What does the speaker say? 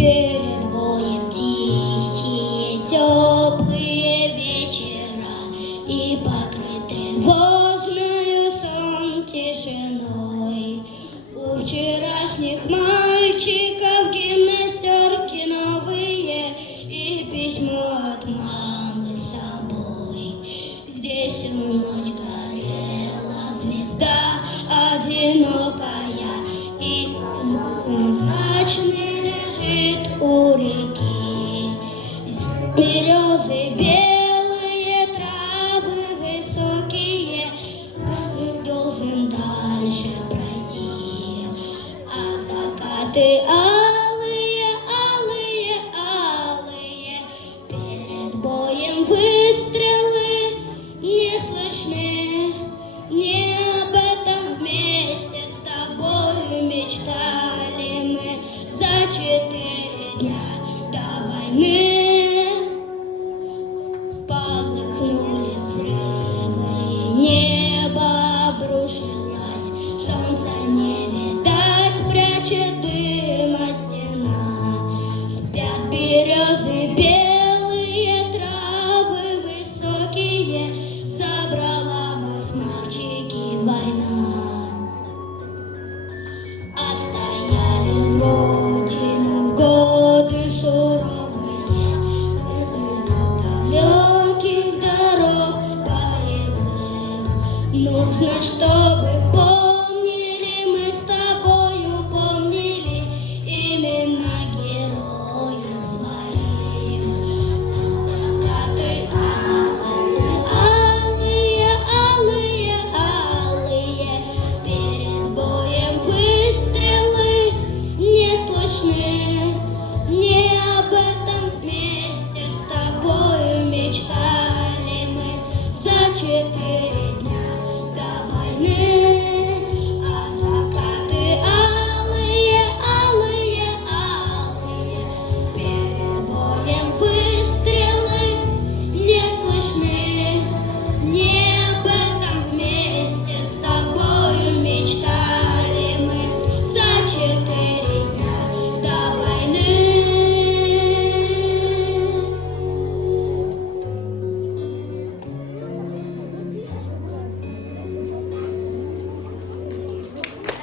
Перед боем тихие, теплые вечера и покрыт тревожною сон тишиной. У вчерашних мальчиков гимнастерки новые и письмо от мамы с собой. Здесь всю ночь горела звезда одинокая, и мрачный лежит у реки. Березы белые, травы высокие, разве должен дальше пройти? А закаты алые, алые, алые, перед боем выстрелы не слышны. Не об этом вместе с тобою мечтали мы за 4 дня до войны. Полыхнули взрывы, небо обрушилось, солнца не видать, прячет дыма стена. Спят березы белые, травы высокие, забрала вас, мальчики, война. Отстояли родину в годы суровые, далеких дорог боевых. Нужно, чтобы помнили, мы с тобою помнили имена героев своих. Закаты алые, алые, алые, перед боем выстрелы не слышны. Не об этом вместе с тобою мечтали мы за 4